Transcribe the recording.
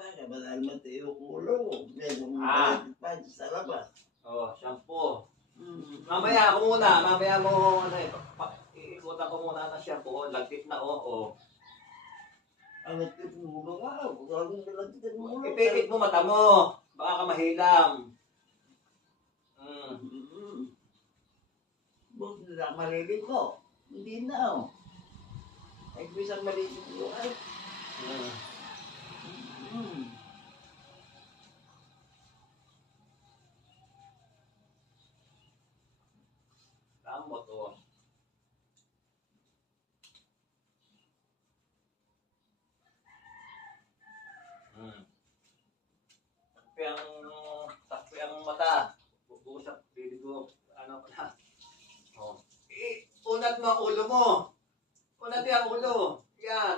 Baka madahil matiyo ulo. Medyo pa sa labas. Oh, shampoo. Mamaya ako muna, mamaya mo, ano eh, iikutan ko muna ng shampoo, lagkit na, oh. Ang nagtip mo ba nga? Huwag mo nalagkitin mo ulo. Ipikit mo mata mo, baka ka mahilam. Buti na malilip ko. Hindi na, oh. Ay, bisang malilip ko. Ay.